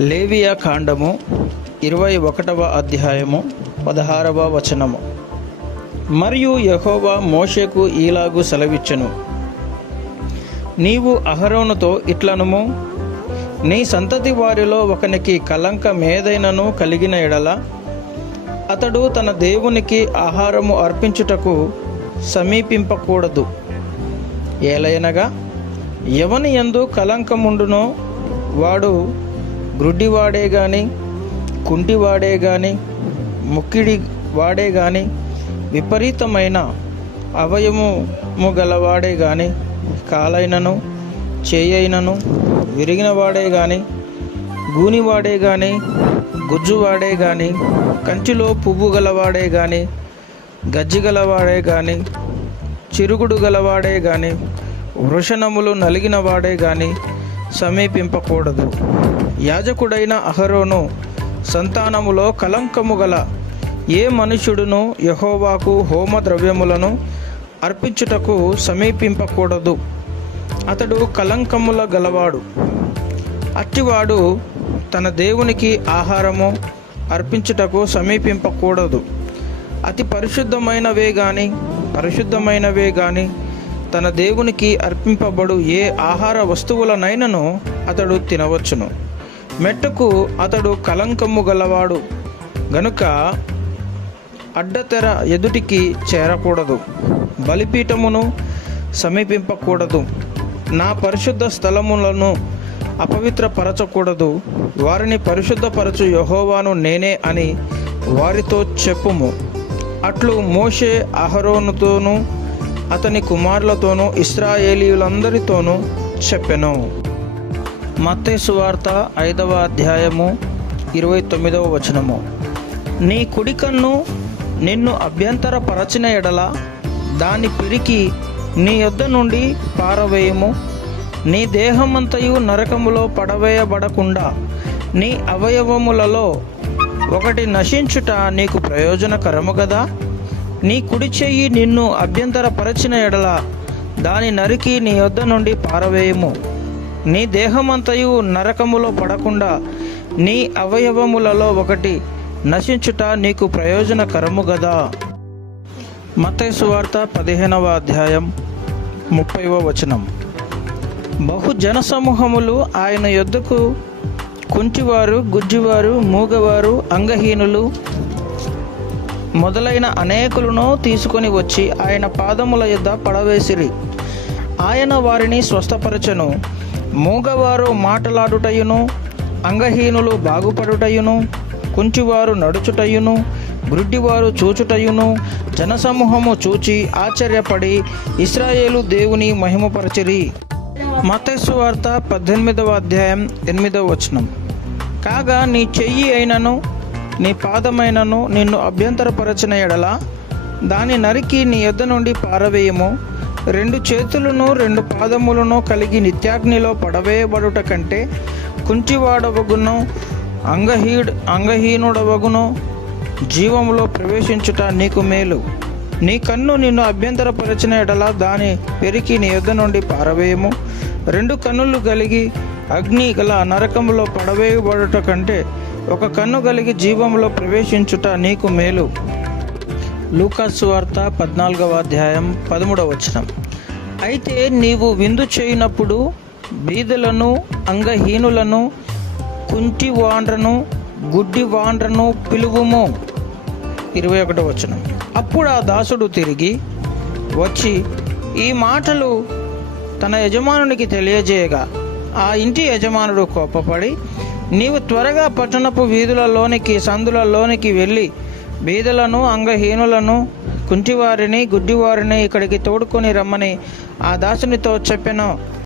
లేవియా కాండము ఇరవై ఒకటవ అధ్యాయము పదహారవ వచనము. మరియు యహోవా మోషేకు ఈలాగు సెలవిచ్చెను. నీవు అహరోనుతో ఇట్లనుము నీ సంతతి వారిలో ఒకనికి కలంకమేదైనను కలిగిన ఎడల అతడు తన దేవునికి ఆహారము అర్పించుటకు సమీపింపకూడదు. ఏలయనగా ఎవని ఎందు కలంకముండునో వాడు గ్రుడ్డివాడే కుంటి కుంటివాడే కానీ ముక్కిడి వాడే కానీ విపరీతమైన అవయము గలవాడే కానీ కాలైనను చేయైనను విరిగిన వాడే గాని గూనివాడే గుజ్జు గుజ్జువాడే కానీ కంచిలో పువ్వు గలవాడే కానీ గజ్జి గలవాడే కానీ చిరుగుడు గలవాడే కానీ వృషణములు నలిగిన వాడే కానీ సమీపింపకూడదు. యాజకుడైన అహరోను సంతానములో కలంకము గల ఏ మనుషుడును యహోవాకు హోమ ద్రవ్యములను అర్పించుటకు సమీపింపకూడదు. అతడు కలంకముల గలవాడు. అట్టివాడు తన దేవునికి ఆహారము అర్పించుటకు సమీపింపకూడదు. అతి పరిశుద్ధమైనవే గాని పరిశుద్ధమైనవే గాని తన దేవునికి అర్పింపబడు ఏ ఆహార వస్తువులనైనను అతడు తినవచ్చును. మెట్టుకు అతడు కలంకము గలవాడు. గనుక అడ్డతెర ఎదుటికి చేరకూడదు. బలిపీఠమును సమీపింపకూడదు. నా పరిశుద్ధ స్థలములను అపవిత్రపరచకూడదు. వారిని పరిశుద్ధపరచు యహోవాను నేనే అని వారితో చెప్పుము. అట్లు మోషే అహరోనుతోనూ అతని కుమారులతోనూ ఇస్రాయేలీయులందరితోనూ చెప్పెను. మత్తేసు వార్త ఐదవ అధ్యాయము ఇరవై తొమ్మిదవ వచనము. నీ కుడికన్ను నిన్ను నిన్ను అభ్యంతరపరచిన ఎడల దాని పిరికి నీ యొద్ద నుండి పారవేయము. నీ దేహమంతయు నరకములో పడవేయబడకుండా నీ అవయవములలో ఒకటి నశించుట నీకు ప్రయోజనకరము కదా నీ కుడి చెయ్యి నిన్ను అభ్యంతరపరచిన ఎడల. దాని నరికి నీ యొద్ద నుండి పారవేయము. నీ దేహమంతయు నరకములో పడకుండా నీ అవయవములలో ఒకటి. నశించుట నీకు ప్రయోజనకరము గదా. మతైసు వార్త పదిహేనవ అధ్యాయం ముప్పైవ వచనం. బహు జనసమూహములు ఆయన యొద్దకు కుంటివారు గుజ్జివారు మూగవారు అంగహీనులు మొదలైన అనేకులను తీసుకొని వచ్చి ఆయన పాదముల యొద్ద పడవేసిరి. ఆయన వారిని స్వస్థపరచను. మూగవారు మాటలాడుటయును అంగహీనులు బాగుపడుటయును కుంటివారు నడుచుటయును గుడ్డివారు చూచుటయును జనసమూహము చూచి ఆశ్చర్యపడి ఇస్రాయేలు దేవుని మహిమపరచిరి. మతస్సు వార్త పద్దెనిమిదవ అధ్యాయం ఎనిమిదవ వచనం. కాగా నీ చెయ్యి అయినను నీ పాదమైనను నిన్ను అభ్యంతరపరచిన ఎడల దాని నరికి నీ యొద్ద నుండి పారవేయము. రెండు చేతులను రెండు పాదములను కలిగి నిత్యాగ్నిలో పడవేయబడుట కంటే కుంటివాడవగును అంగహీడ్ అంగహీనుడవగును. జీవములో ప్రవేశించుట నీకు మేలు. నీ కన్ను నిన్ను అభ్యంతరపరిచిన ఎడల దాని పెరికి నీ యొద్ద నుండి పారవేయము. రెండు కన్నులు కలిగి అగ్ని గల నరకములో పడవేయబడుట కంటే ఒక కన్ను కలిగి జీవంలో ప్రవేశించుట నీకు మేలు. లూకాసు వార్త పద్నాలుగవ అధ్యాయం పదమూడవ వచనం. అయితే నీవు విందు చేయనప్పుడు బీదలను అంగహీనులను కుంటి వాండ్రను గుడ్డి వాండ్రను పిలువుము. ఇరవై ఒకటో వచనం. అప్పుడు ఆ దాసుడు తిరిగి వచ్చి ఈ మాటలు తన యజమానునికి తెలియజేయగా. ఆ ఇంటి యజమానుడు కోపపడి నీవు త్వరగా పట్టణపు వీధులలోనికి సందులలోనికి వెళ్ళి బీదలను అంగహీనులను కుంటివారిని గుడ్డివారిని ఇక్కడికి తోడుకొని రమ్మని ఆ దాసునితో చెప్పెను.